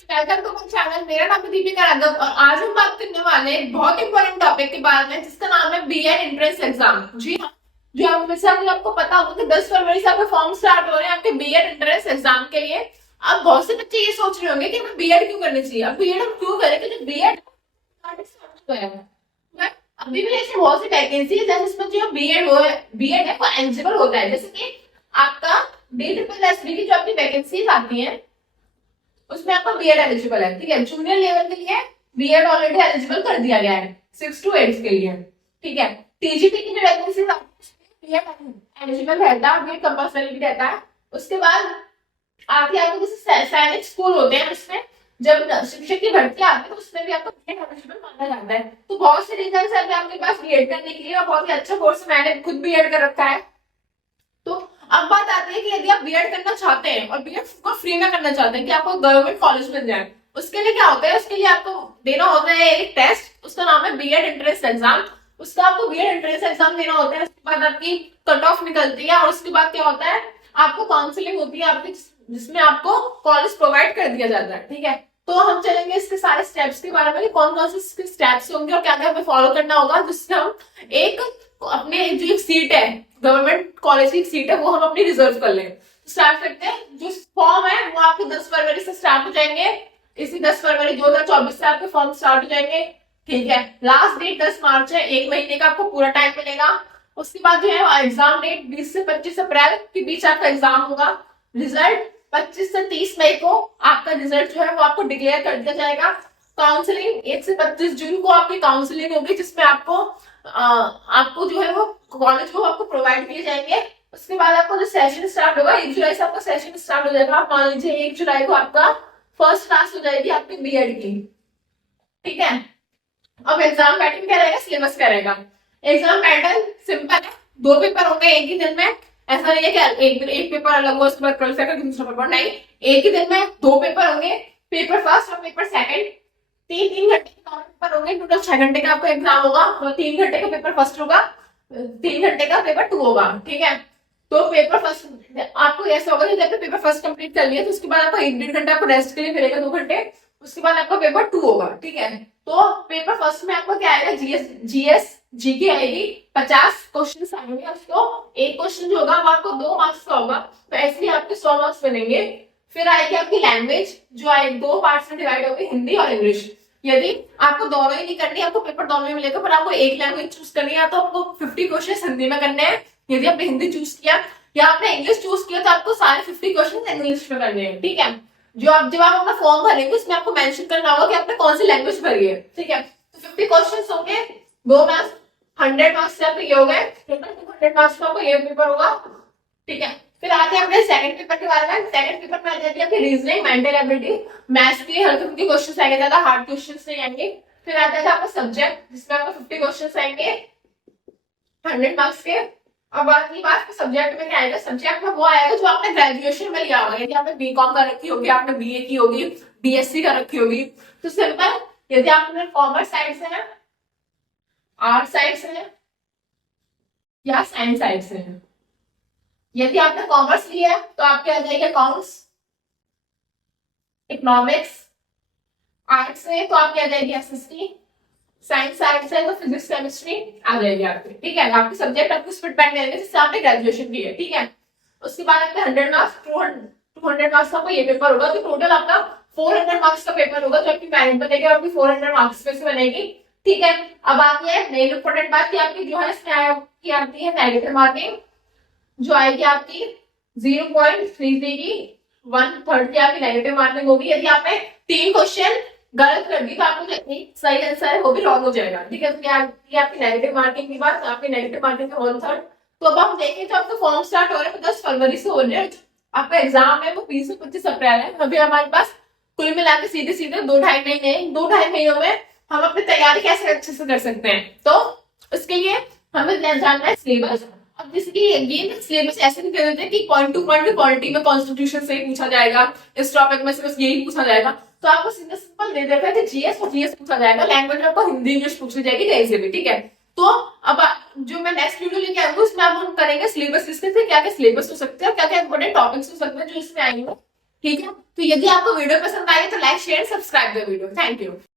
Welcome to my channel. मेरा नाम है दीपिका राघव और आज हम बात करने वाले हैं एक बहुत इंपॉर्टेंट टॉपिक के बारे में जिसका नाम है बीएड एंट्रेंस एग्जाम। जी हाँ, जो आप जैसे आपको पता होगा कि 10 फरवरी से आपके फॉर्म स्टार्ट हो रहे हैं आपके बीएड एंट्रेंस एग्जाम के लिए। अब बहुत से बच्चे ये सोच रहे होंगे कि हमें बीएड क्यों करनी चाहिए। अब बीएड हम क्यों करें, क्योंकि बीएड अभी भी ऐसी बहुत सी वैकेंसी है जिसमें जो बीएड है वो एलिजिबल होता है। जैसे कि आपका DSSB की जो आपकी वैकेंसीज आती है उसमें आपका बीएड एलिजिबल है। ठीक है, जूनियर लेवल के लिए बीएड ऑलरेडी एलिजिबल कर दिया गया है 6 to 8 के लिए। ठीक है, टीजीटी की जो वैकेंसी बीएड एलिजिबल रहता है, बीएड कंपल्सरी भी रहता है। उसके बाद आगे आपको जैसे सैनिक स्कूल होते हैं उसमें जब शिक्षक की भर्ती आती है तो उसमें भी आपको बीएड एलिजिबल माना जाता है। तो बहुत से रीजन है आपके पास बीएड करने के लिए और बहुत ही अच्छा कोर्स मैंने खुद बीएड कर रखा है। तो अब बात आती है कि यदि आप बीएड करना चाहते हैं और बीएड को फ्री में करना चाहते हैं कि आपको गवर्नमेंट कॉलेज मिल जाए, उसके लिए क्या होता है, उसके लिए आपको देना होता है एक टेस्ट, उसका नाम है बीएड एंट्रेंस एग्जाम। उसका आपको बीएड एंट्रेंस एग्जाम देना होता है। उसके बाद आपकी कट ऑफ निकलती है और उसके बाद क्या होता है, आपको काउंसलिंग होती है आपकी, जिसमें आपको कॉलेज प्रोवाइड कर दिया जाता है। ठीक है, तो हम चलेंगे इसके सारे स्टेप्स के बारे में कि कौन कौन से स्टेप्स होंगे और क्या क्या हमें फॉलो करना होगा जिससे हम एक अपने जो एक सीट है गवर्नमेंट कॉलेज की सीट है वो हम अपनी रिजर्व कर लें। स्टार्ट करते हैं। जो फॉर्म है वो आपके 10 फरवरी से स्टार्ट हो जाएंगे। इसी 10 फरवरी 2024 से आपके फॉर्म स्टार्ट हो जाएंगे। ठीक है, लास्ट डेट 10 मार्च है, एक महीने का आपको पूरा टाइम मिलेगा। उसके बाद जो है एग्जाम डेट 20 से 25 अप्रैल के बीच आपका एग्जाम होगा। रिजल्ट 25 से 30 मई को आपका रिजल्ट जो है वो आपको डिक्लेयर कर दिया जाएगा। काउंसलिंग 1 से 25 जून को आपकी काउंसलिंग होगी जिसमें आपको जो है वो कॉलेज को आपको प्रोवाइड किए जाएंगे। उसके बाद आपको जो सेशन स्टार्ट होगा 1 जुलाई से आपका सेशन स्टार्ट हो जाएगा। आप मान लीजिए 1 जुलाई को आपका फर्स्ट क्लास हो जाएगी आपकी बीएड की। ठीक है, अब एग्जाम पैटर्न क्या रहेगा, सिलेबस क्या रहेगा। एग्जाम पैटर्न सिंपल है, 2 पेपर होंगे एक ही दिन में। ऐसा नहीं है कि एक पेपर अलग हो उसके बाद कल से दूसरा पेपर, नहीं, एक ही दिन में 2 पेपर होंगे, पेपर फर्स्ट और पेपर सेकंड। 3 घंटे के पेपर होंगे, टोटल 6 घंटे का आपका एग्जाम होगा और 3 घंटे का पेपर फर्स्ट होगा, 3 घंटे का पेपर 2 होगा। ठीक है, तो पेपर फर्स्ट आपको ऐसा होगा कि जब पेपर फर्स्ट कंप्लीट कर लिया तो उसके बाद आपको 1-1.5 घंटा आपको रेस्ट के लिए मिलेगा, 2 घंटे। उसके बाद आपका पेपर 2 होगा। ठीक है, तो पेपर फर्स्ट में आपको क्या आएगा, जीएस जीके आएगी, 50 क्वेश्चन आएंगे। उसको एक क्वेश्चन जो होगा वो आपको 2 मार्क्स का होगा, तो ऐसे ही आपके 100 मार्क्स बनेंगे। फिर आएगी आपकी लैंग्वेज जो आएगी 2 पार्ट्स में डिवाइड होगी, हिंदी और इंग्लिश। यदि आपको दोनों ही नहीं करनी, आपको पेपर दोनों में मिलेगा, पर आपको एक लैंग्वेज चूज करनी है तो आपको 50 क्वेश्चन हिंदी में करने हैं। यदि आपने हिंदी चूज किया या आपने इंग्लिश चूज किया तो आपको सारे 50 क्वेश्चन इंग्लिश में करने हैं। ठीक है, जब आप अपना फॉर्म भरेंगे उसमें आपको मेंशन करना होगा कि आपने कौन सी लैंग्वेज भरी है। ठीक है, तो 50 क्वेश्चन होंगे, 2 मार्क्स, 100 मार्क्स से आपके ये हो गए, टोटल 200 मार्क्स का आपको ये पेपर होगा। ठीक है, फिर आते हैं अपने सेकंड पेपर के बारे में। सेकंड पेपर में आ जाती है आपकी रीजनिंग, मेंटल एबिलिटी, मैथ्स के हल्के फुल्के क्वेश्चन आएंगे, ज्यादा हार्ड क्वेश्चन नहीं आएंगे। फिर आता है आपका सब्जेक्ट जिसमें आपको 50 क्वेश्चन आएंगे 100 मार्क्स के। अब बात सब्जेक्ट में क्या आएगा, सब्जेक्ट में वो आएगा जो आपने ग्रेजुएशन में लिया होगा। यदि आपने बीकॉम कर रखी होगी, आपने बीए की होगी, बीएससी कर रखी होगी, तो सिंपल, यदि आपने कॉमर्स साइड से है, आर्ट साइड से है या साइंस साइड से है। यदि आपने कॉमर्स लिया है तो आपके आ जाएगा अकाउंट्स, इकोनॉमिक्स। आर्ट्स से तो आपके आ जाएगी एसएसटी, साइंस साइड से तो फिजिक्स केमिस्ट्री आ जाएगी आपकी। ठीक है, आपके सब्जेक्ट आपको स्प्लिट पैन करेंगे जिससे आपने ग्रेजुएशन की है। ठीक है, उसके बाद आपके 100 मार्क्स 200 मार्क्स का ये पेपर होगा, तो टोटल आपका 400 मार्क्स का पेपर होगा जो आपकी मेरिट बनेगी और आपकी 400 मार्क्स पे से बनेगी। ठीक है, अब आती है मेन इंपॉर्टेंट बात की आपकी जो है इसमें आती है नेगेटिव मार्किंग, जो आएगी आपकी 0.33 की 1/3 की आपकी नेगेटिव मार्किंग होगी। यदि आपने 3 क्वेश्चन गलत कर दी तो आपको जो सही आंसर है वो भी रॉन्ग हो जाएगा। ठीक है, तो आपकी नेगेटिव मार्किंग की बात, आपकी नेगेटिव मार्किंग का 1/3। तो अब हम देखें तो आपका फॉर्म स्टार्ट हो रहा है 10 फरवरी से हो रहा है, आपका एग्जाम है वो 20 से 25 अप्रैल है। अभी हमारे पास कुल मिला के सीधे सीधे 2-2.5 महीने, 2-2.5 महीनों में हम अपनी तैयारी कैसे अच्छे से कर सकते हैं। तो उसके लिए हमें जानना है सिलेबस। अब जैसे कि ये सिलेबस ऐसे नहीं कर देते कि पॉइंट टू पॉइंट पॉलिटी में कॉन्स्टिट्यूशन से ही पूछा जाएगा, इस टॉपिक में से बस यही पूछा जाएगा। तो आपको सीधा सिंपल दे देता है कि जीएस और जीएस पूछा जाएगा, लैंग्वेज में आपको हिंदी इंग्लिश पूछी जाएगी कहीं से भी। ठीक है, तो अब जो मैं नेक्स्ट वीडियो लेके आऊंगा उसमें अब हम करेंगे सिलेबस किसके से क्या क्या सिलेबस हो सकते हैं और क्या क्या इंपॉर्टेंट टॉपिक्स हो सकते हैं जो इसमें आएंगे। ठीक है, तो यदि आपको वीडियो पसंद आई तो like share subscribe the video. Thank you.